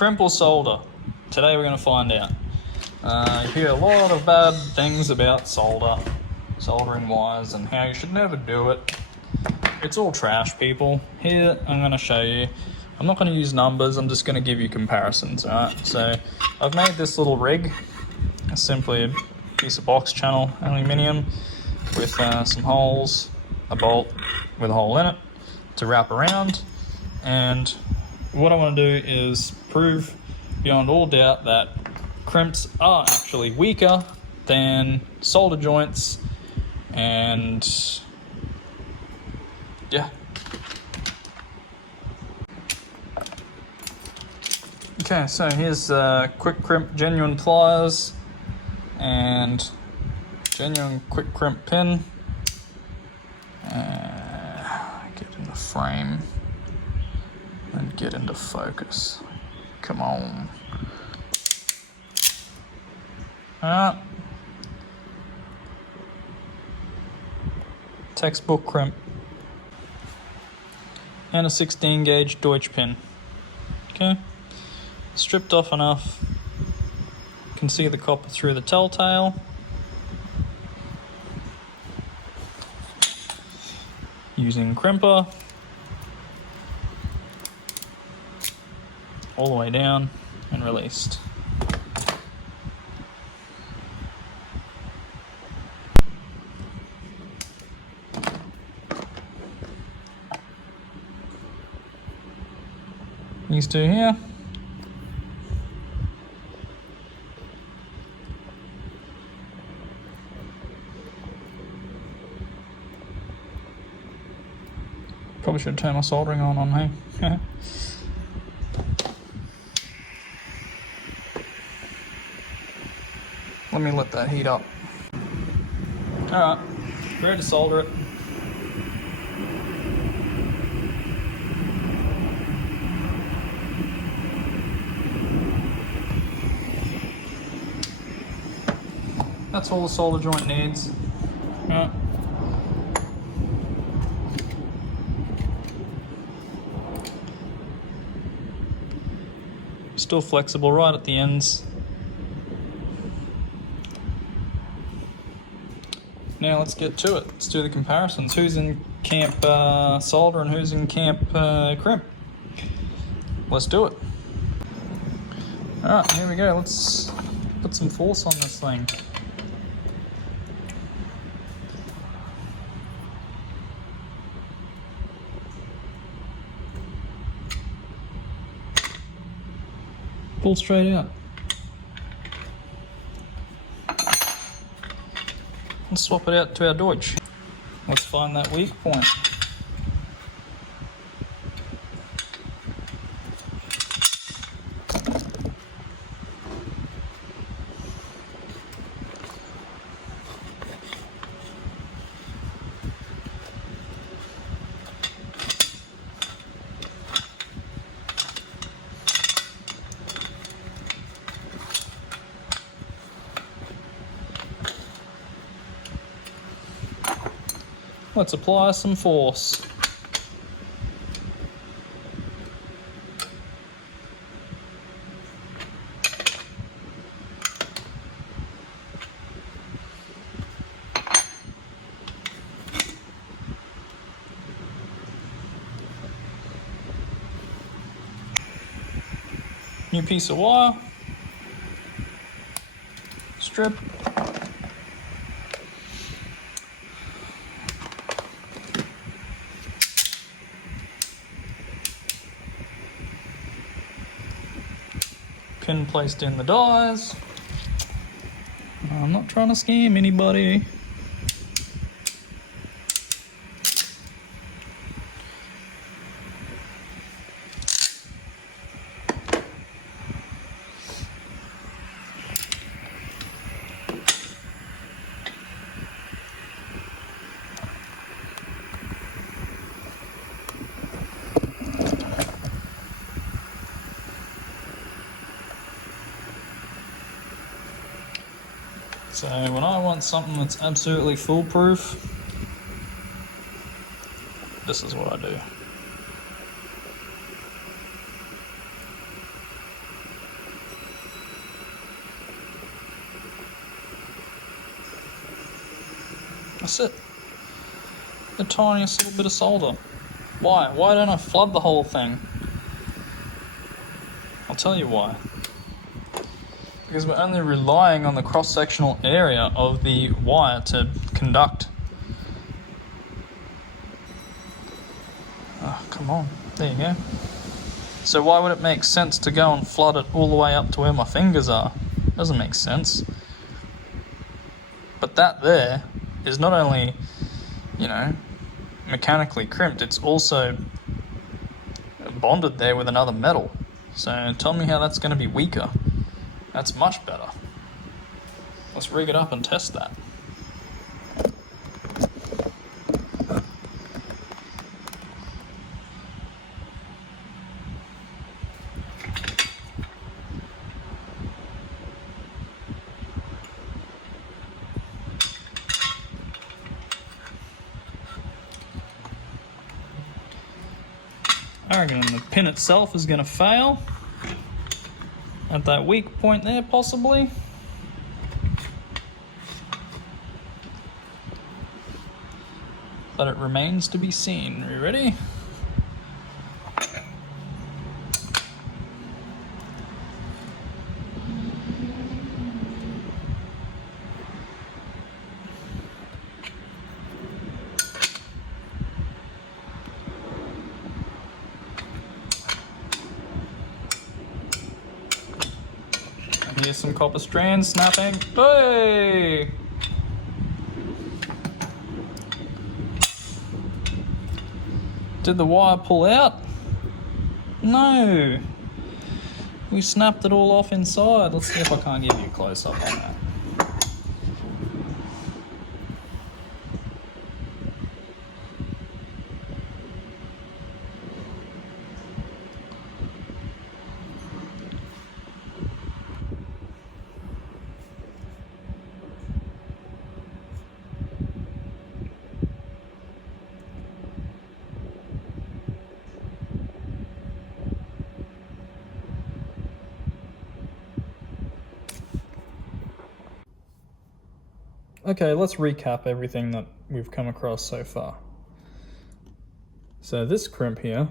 crimp or solder? Today we're going to find out. You hear a lot of bad things about soldering wires, and how you should never do it. It's all trash, people. Here, I'm going to show you. I'm not going to use numbers, I'm just going to give you comparisons, alright? So, I've made this little rig. It's simply a piece of box channel aluminium with some holes, a bolt with a hole in it to wrap around. And what I want to do is prove beyond all doubt that crimps are actually weaker than solder joints, and yeah. Okay, so here's quick crimp genuine pliers and genuine quick crimp pin. Get in the frame and get into focus. Come on. Textbook crimp. And a 16 gauge Deutsch pin. Okay. Stripped off enough. You can see the copper through the telltale. Using crimper. All the way down and released. These two here. Probably should turn my soldering on, hey? Let me let that heat up. Alright, ready to solder it. That's all the solder joint needs. Alright. Still flexible right at the ends. Now let's get to it. Let's do the comparisons. Who's in camp solder and who's in camp crimp? Let's do it. Alright, here we go. Let's put some force on this thing. Pull straight out. Let's swap it out to our Deutsch. Let's find that weak point. Let's apply some force. New piece of wire. Strip. Pin placed in the dies. I'm not trying to scam anybody. So when I want something that's absolutely foolproof, this is what I do. That's it. The tiniest little bit of solder. Why? Why don't I flood the whole thing? I'll tell you why. Because we're only relying on the cross-sectional area of the wire to conduct. Oh, come on. There you go. So why would it make sense to go and flood it all the way up to where my fingers are? Doesn't make sense. But that there is not only, mechanically crimped, it's also bonded there with another metal. So tell me how that's going to be weaker. That's much better. Let's rig it up and test that. I reckon the pin itself is going to fail at that weak point there, possibly. But it remains to be seen. Are you ready? Here's some copper strands snapping. Hey! Did the wire pull out? No! We snapped it all off inside. Let's see if I can't give you a close-up on that. Okay, let's recap everything that we've come across so far. So this crimp here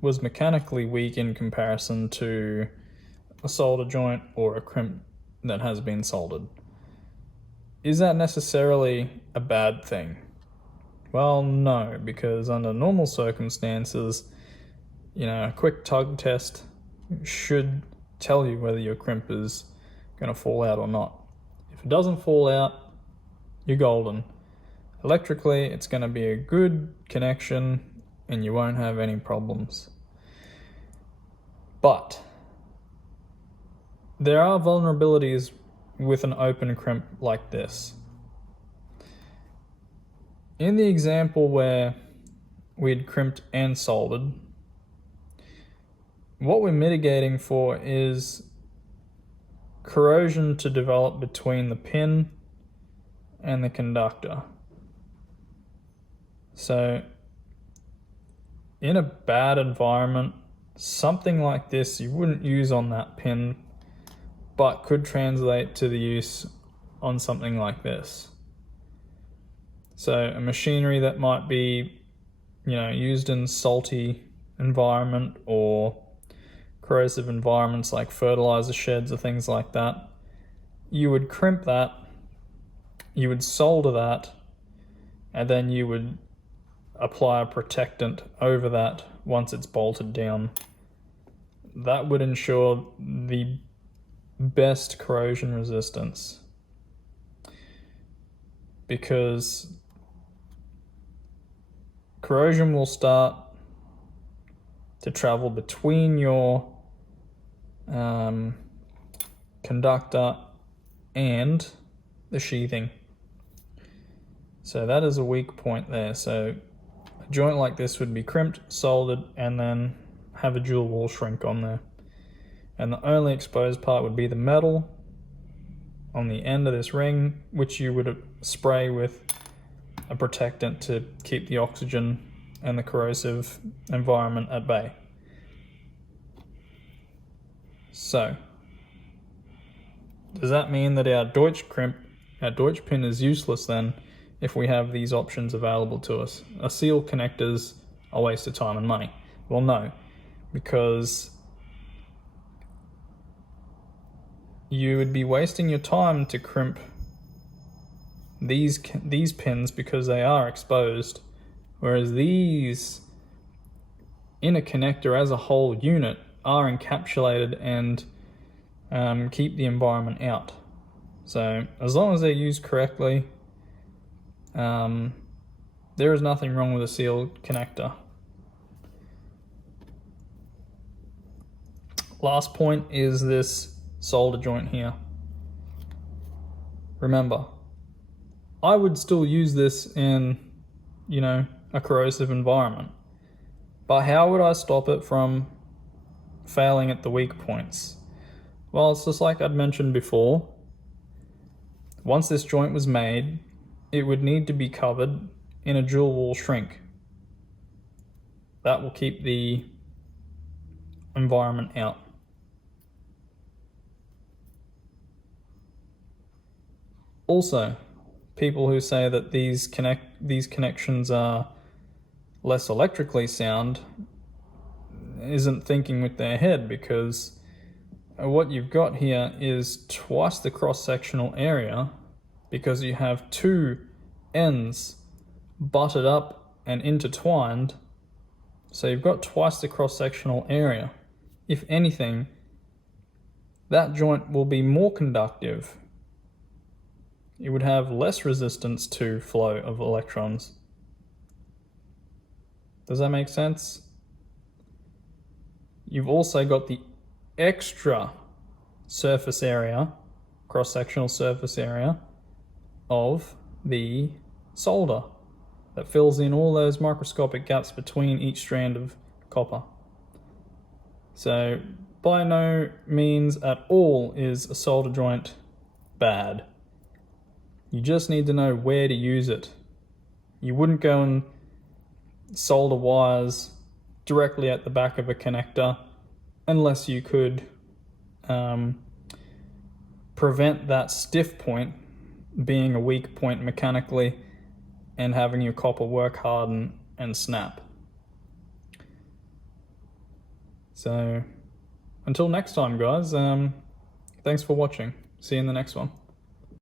was mechanically weak in comparison to a solder joint or a crimp that has been soldered. Is that necessarily a bad thing? Well, no, because under normal circumstances, a quick tug test should tell you whether your crimp is going to fall out or not. If it doesn't fall out, you're golden. Electrically, it's going to be a good connection and you won't have any problems. But there are vulnerabilities with an open crimp like this. In the example where we'd crimped and soldered, what we're mitigating for is corrosion to develop between the pin and the conductor. So in a bad environment, something like this you wouldn't use on that pin, but could translate to the use on something like this. So a machinery that might be, used in salty environment or corrosive environments like fertilizer sheds or things like that, you would crimp that, you would solder that, and then you would apply a protectant over that once it's bolted down. That would ensure the best corrosion resistance, because corrosion will start to travel between your conductor and the sheathing. So that is a weak point there. So a joint like this would be crimped, soldered, and then have a dual wall shrink on there. And the only exposed part would be the metal on the end of this ring, which you would spray with a protectant to keep the oxygen and the corrosive environment at bay. So, does that mean that our Deutsch pin is useless then if we have these options available to us. Are seal connectors a waste of time and money? Well, no, because you would be wasting your time to crimp these pins because they are exposed, whereas these in a connector as a whole unit are encapsulated and keep the environment out. So as long as they're used correctly, there is nothing wrong with a sealed connector. Last point is this solder joint here. Remember, I would still use this in, a corrosive environment. But how would I stop it from failing at the weak points? Well, it's just like I'd mentioned before. Once this joint was made, it would need to be covered in a dual wall shrink. That will keep the environment out. Also, people who say that these connections are less electrically sound isn't thinking with their head, because what you've got here is twice the cross-sectional area, because you have two ends butted up and intertwined. So you've got twice the cross-sectional area. If anything, that joint will be more conductive. It would have less resistance to flow of electrons. Does that make sense? You've also got the extra surface area, cross-sectional surface area of the solder that fills in all those microscopic gaps between each strand of copper. So by no means at all is a solder joint bad. You just need to know where to use it. You wouldn't go and solder wires directly at the back of a connector unless you could prevent that stiff point being a weak point mechanically and having your copper work hard and snap. So until next time, guys, thanks for watching. See you in the next one.